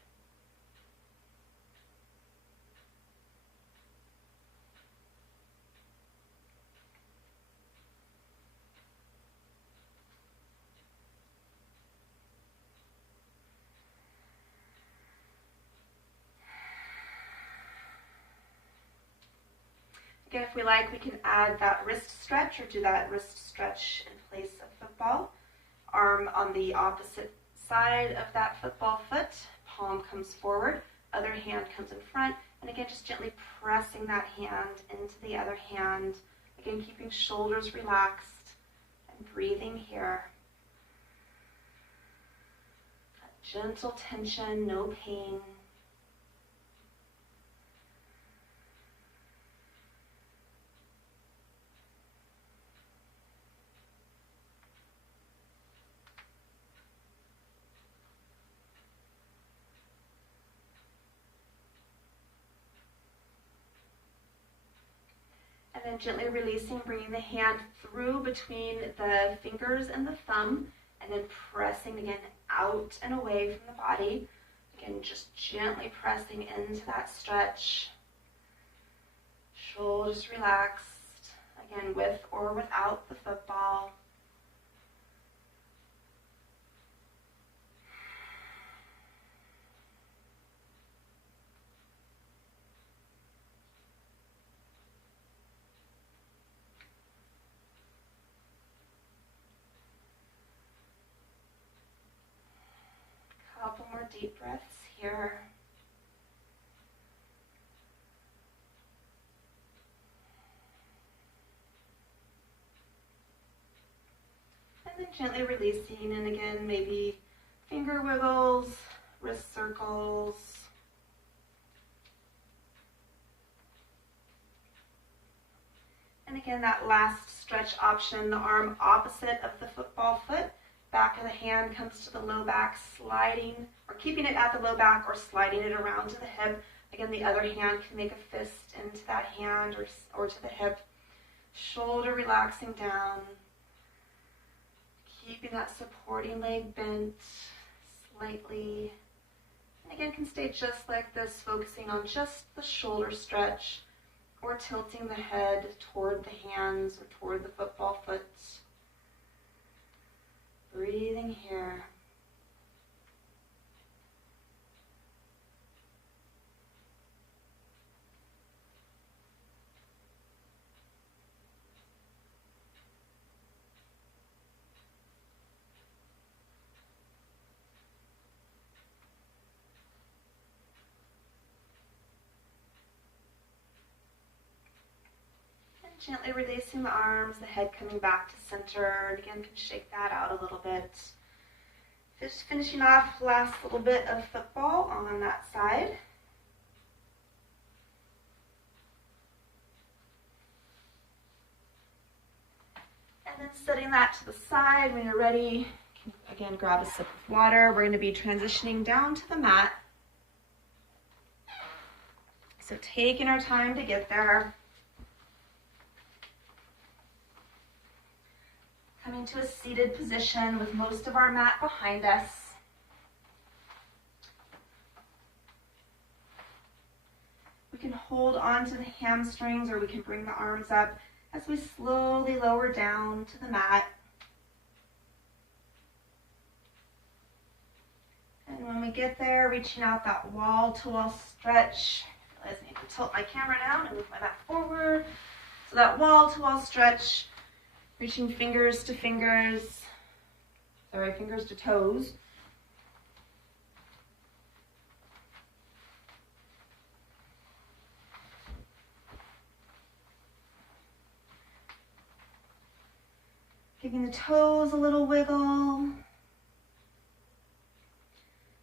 Again, if we like, we can add that wrist stretch or do that wrist stretch in place of football. Arm on the opposite side of that football foot. Palm comes forward, other hand comes in front. And again, just gently pressing that hand into the other hand. Again, keeping shoulders relaxed and breathing here. That gentle tension, no pain. And then gently releasing, bringing the hand through between the fingers and the thumb, and then pressing again out and away from the body. Again, just gently pressing into that stretch. Shoulders relaxed, again, with or without the football. Couple more deep breaths here. And then gently releasing, and again, maybe finger wiggles, wrist circles. And again, that last stretch option, the arm opposite of the football foot. Back of the hand comes to the low back, sliding, or keeping it at the low back or sliding it around to the hip. Again, the other hand can make a fist into that hand or to the hip. Shoulder relaxing down. Keeping that supporting leg bent slightly. And again, can stay just like this, focusing on just the shoulder stretch or tilting the head toward the hands or toward the football foot. Breathing here. Gently releasing the arms, the head coming back to center. And again, can shake that out a little bit. Just finishing off last little bit of football on that side. And then setting that to the side. When you're ready, you can again grab a sip of water. We're going to be transitioning down to the mat. So taking our time to get there. Coming to a seated position with most of our mat behind us. We can hold on to the hamstrings or we can bring the arms up as we slowly lower down to the mat. And when we get there, reaching out that wall-to-wall stretch. I realize I need to tilt my camera down and move my mat forward. So that wall-to-wall stretch, reaching fingers to toes. Giving the toes a little wiggle.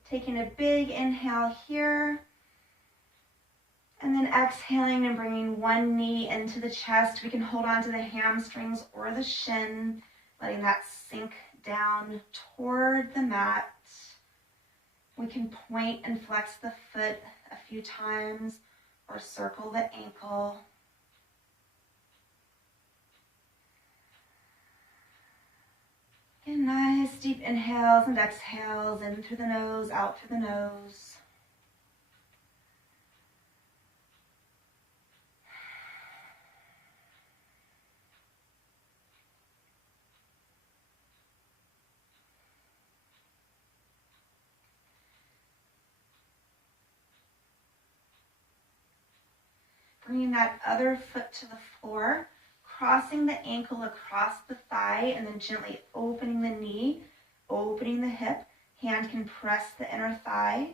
Taking a big inhale here. And then exhaling and bringing one knee into the chest. We can hold on to the hamstrings or the shin, letting that sink down toward the mat. We can point and flex the foot a few times or circle the ankle. And nice deep inhales and exhales, in through the nose, out through the nose. Bringing that other foot to the floor, crossing the ankle across the thigh, and then gently opening the knee, opening the hip. Hand can press the inner thigh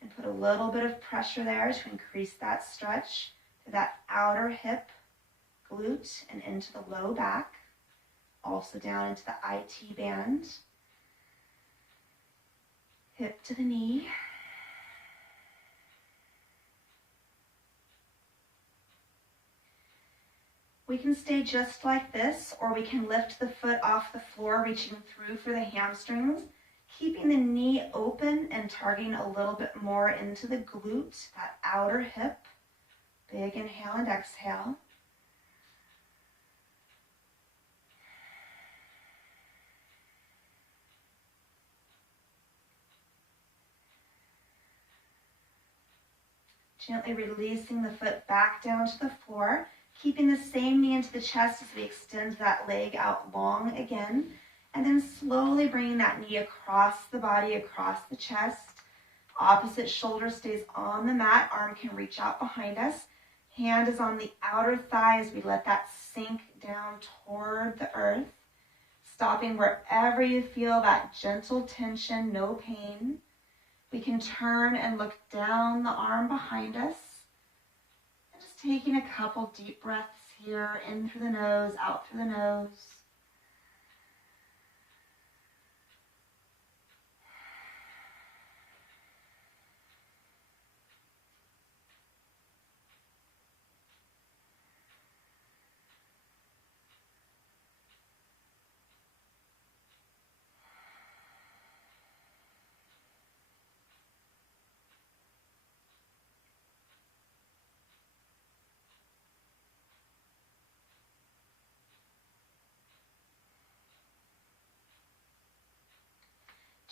and put a little bit of pressure there to increase that stretch to that outer hip, glute, and into the low back. Also down into the IT band. Hip to the knee. We can stay just like this, or we can lift the foot off the floor, reaching through for the hamstrings, keeping the knee open and targeting a little bit more into the glute, that outer hip. Big inhale and exhale. Gently releasing the foot back down to the floor. Keeping the same knee into the chest as we extend that leg out long again. And then slowly bringing that knee across the body, across the chest. Opposite shoulder stays on the mat. Arm can reach out behind us. Hand is on the outer thigh as we let that sink down toward the earth. Stopping wherever you feel that gentle tension, no pain. We can turn and look down the arm behind us. Taking a couple deep breaths here, in through the nose, out through the nose.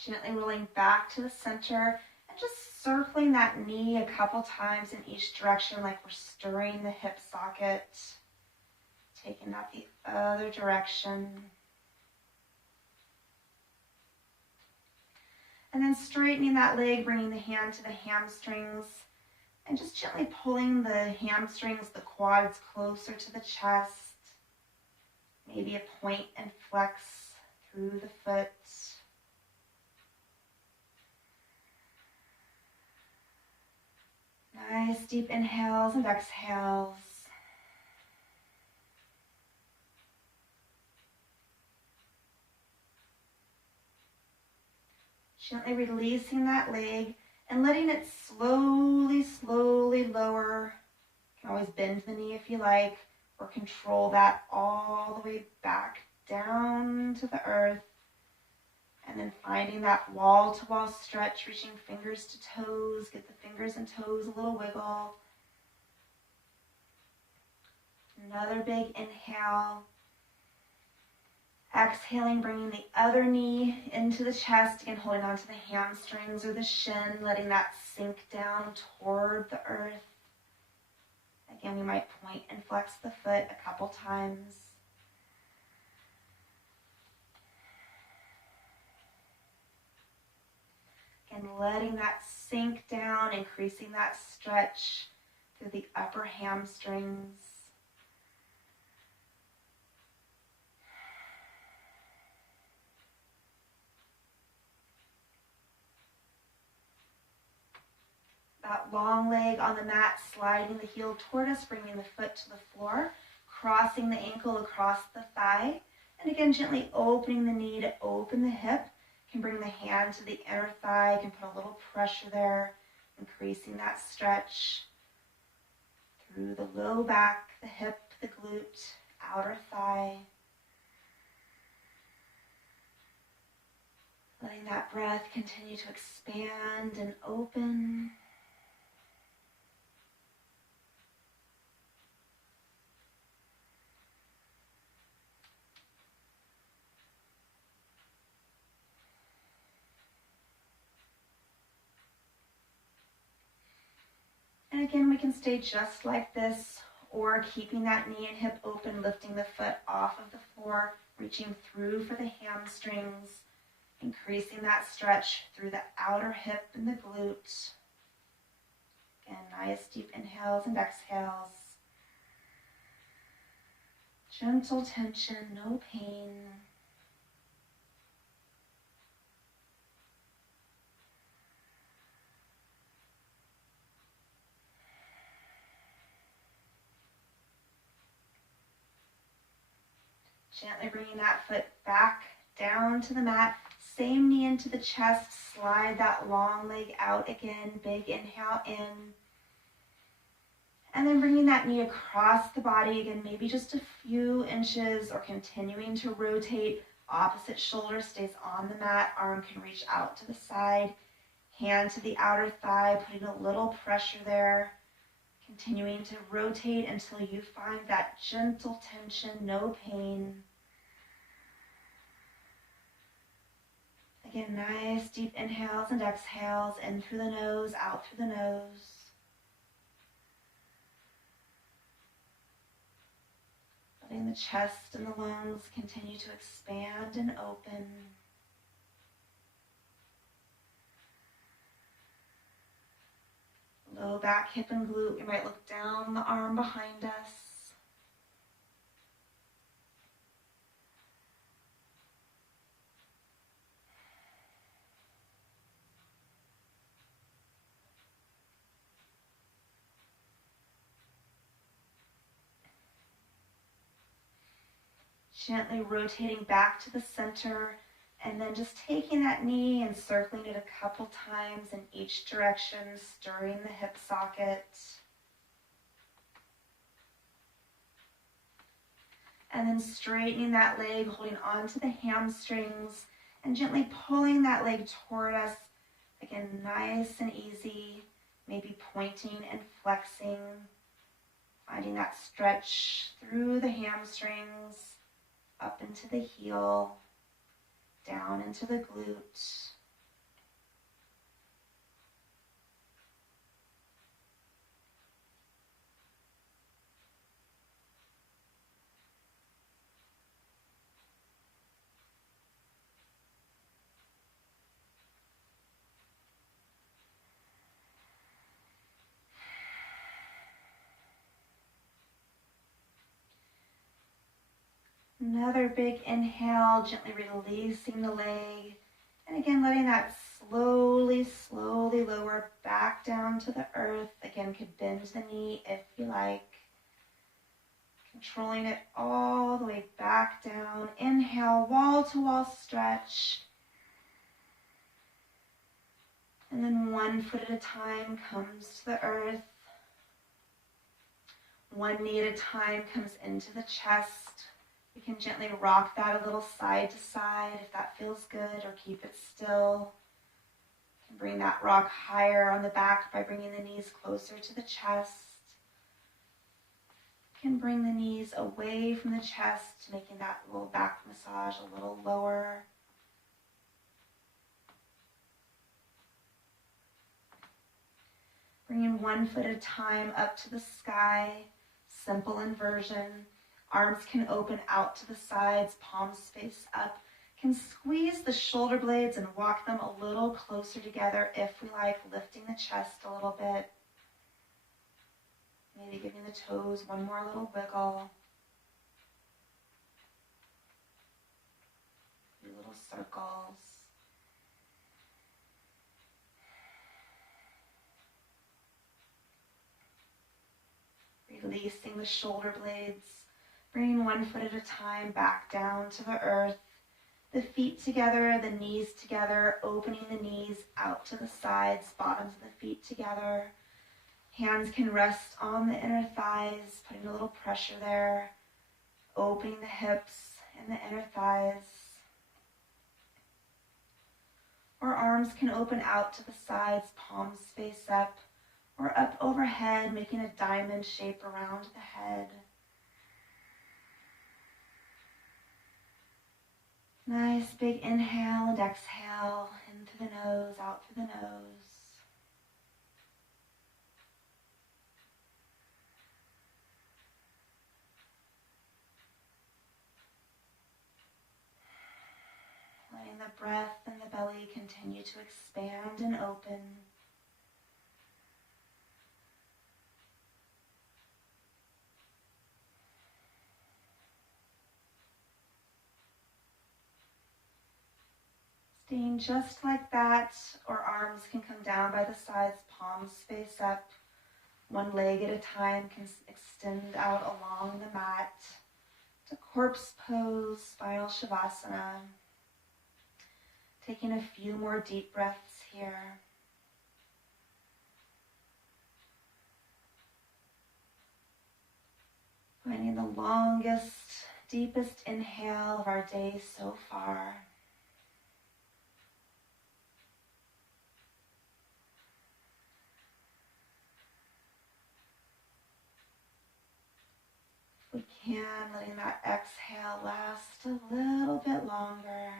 Gently rolling back to the center and just circling that knee a couple times in each direction like we're stirring the hip socket. Taking that the other direction. And then straightening that leg, bringing the hand to the hamstrings and just gently pulling the hamstrings, the quads closer to the chest. Maybe a point and flex through the foot. Nice deep inhales and exhales. Gently releasing that leg and letting it slowly, slowly lower. You can always bend the knee if you like, or control that all the way back down to the earth. And then finding that wall-to-wall stretch, reaching fingers to toes. Get the fingers and toes a little wiggle. Another big inhale. Exhaling, bringing the other knee into the chest, again holding onto the hamstrings or the shin, letting that sink down toward the earth. Again, we might point and flex the foot a couple times. Again, letting that sink down, increasing that stretch through the upper hamstrings. That long leg on the mat, sliding the heel toward us, bringing the foot to the floor, crossing the ankle across the thigh, and again, gently opening the knee to open the hip. You can bring the hand to the inner thigh, you can put a little pressure there, increasing that stretch through the low back, the hip, the glute, outer thigh. Letting that breath continue to expand and open. And again, we can stay just like this, or keeping that knee and hip open, lifting the foot off of the floor, reaching through for the hamstrings, increasing that stretch through the outer hip and the glute. Again, nice deep inhales and exhales. Gentle tension, no pain. Gently bringing that foot back down to the mat. Same knee into the chest. Slide that long leg out again. Big inhale in. And then bringing that knee across the body again, maybe just a few inches, or continuing to rotate. Opposite shoulder stays on the mat. Arm can reach out to the side. Hand to the outer thigh, putting a little pressure there. Continuing to rotate until you find that gentle tension, no pain. Again, nice deep inhales and exhales, in through the nose, out through the nose. Letting the chest and the lungs continue to expand and open. Low back, hip, and glute. You might look down the arm behind us. Gently rotating back to the center, and then just taking that knee and circling it a couple times in each direction, stirring the hip socket. And then straightening that leg, holding onto the hamstrings, and gently pulling that leg toward us. Again, nice and easy, maybe pointing and flexing, finding that stretch through the hamstrings, up into the heel, down into the glute. Another big inhale, gently releasing the leg. And again, letting that slowly, slowly lower back down to the earth. Again, could bend the knee if you like. Controlling it all the way back down. Inhale, wall to wall stretch. And then 1 foot at a time comes to the earth. 1 knee at a time comes into the chest. You can gently rock that a little side to side if that feels good, or keep it still. You can bring that rock higher on the back by bringing the knees closer to the chest. You can bring the knees away from the chest, making that little back massage a little lower. Bringing 1 foot at a time up to the sky, simple inversion. Arms can open out to the sides, palms face up. Can squeeze the shoulder blades and walk them a little closer together if we like, lifting the chest a little bit. Maybe giving the toes one more little wiggle. A few little circles. Releasing the shoulder blades, bringing 1 foot at a time back down to the earth. The feet together, the knees together, opening the knees out to the sides, bottoms of the feet together. Hands can rest on the inner thighs, putting a little pressure there, opening the hips and the inner thighs. Or arms can open out to the sides, palms face up, or up overhead, making a diamond shape around the head. Nice big inhale and exhale, in through the nose, out through the nose. Letting the breath and the belly continue to expand and open. Staying just like that, or arms can come down by the sides, palms face up. 1 leg at a time can extend out along the mat to corpse pose, spinal shavasana. Taking a few more deep breaths here. Finding the longest, deepest inhale of our day so far. If we can, letting that exhale last a little bit longer.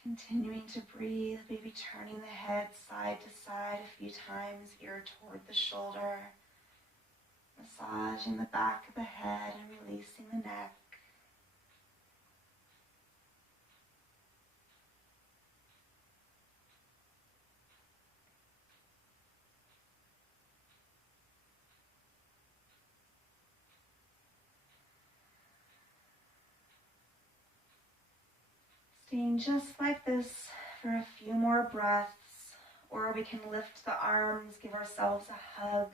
Continuing to breathe, maybe turning the head side to side a few times, ear toward the shoulder, massaging the back of the head and releasing the neck. Staying just like this for a few more breaths, or we can lift the arms, give ourselves a hug.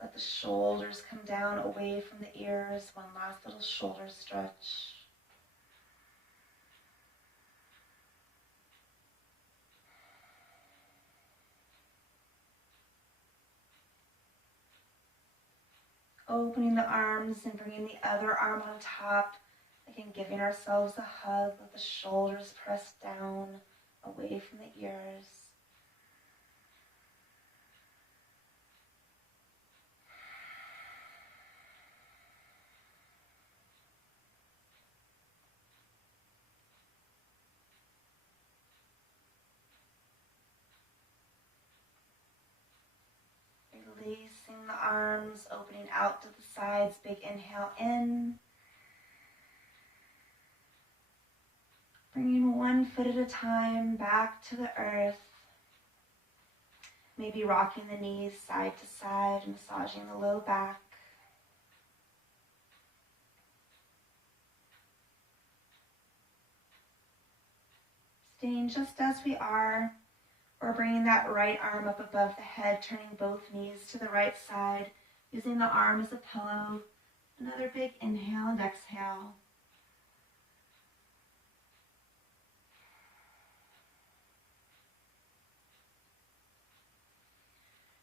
Let the shoulders come down away from the ears. 1 last little shoulder stretch. Opening the arms and bringing the other arm on top. Again, giving ourselves a hug. Let the shoulders press down away from the ears. Releasing the arms, opening out to the sides. Big inhale in. Bringing 1 foot at a time back to the earth. Maybe rocking the knees side to side, massaging the low back. Staying just as we are, or bringing that right arm up above the head, turning both knees to the right side, using the arm as a pillow. Another big inhale and exhale.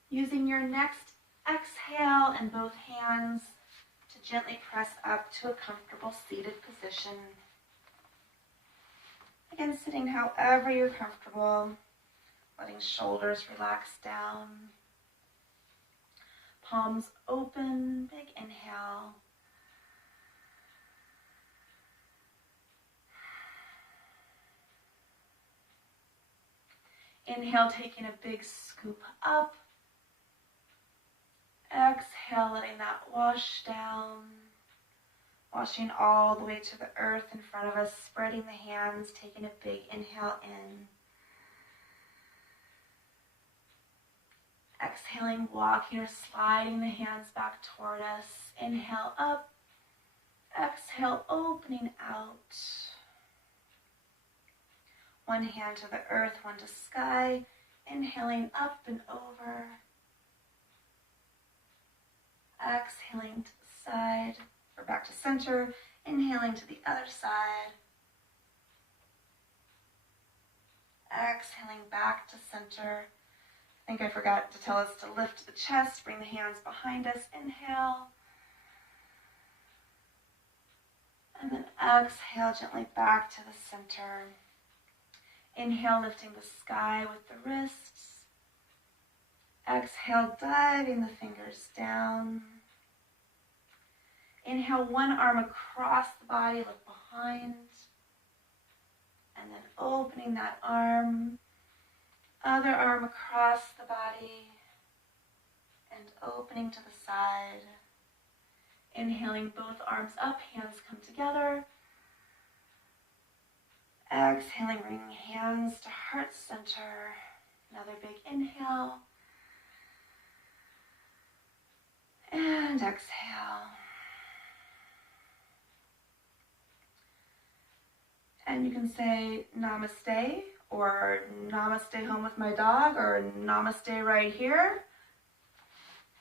Using your next exhale and both hands to gently press up to a comfortable seated position. Again, sitting however you're comfortable, letting shoulders relax down. Palms open, big inhale. Inhale, taking a big scoop up. Exhale, letting that wash down. Washing all the way to the earth in front of us, spreading the hands, taking a big inhale in. Exhaling, walking or sliding the hands back toward us. Inhale up. Exhale, opening out. One hand to the earth, one to sky. Inhaling up and over. Exhaling to the side, or back to center. Inhaling to the other side. Exhaling back to center. I think I forgot to tell us to lift the chest, bring the hands behind us. Inhale. And then exhale gently back to the center. Inhale, lifting the sky with the wrists. Exhale, diving the fingers down. Inhale, one arm across the body, look behind. And then opening that arm. Other arm across the body. And opening to the side. Inhaling, both arms up, hands come together. Exhaling, bringing hands to heart center. Another big inhale. And exhale. And you can say namaste, or namaste home with my dog, or namaste right here.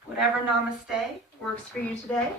Whatever namaste works for you today.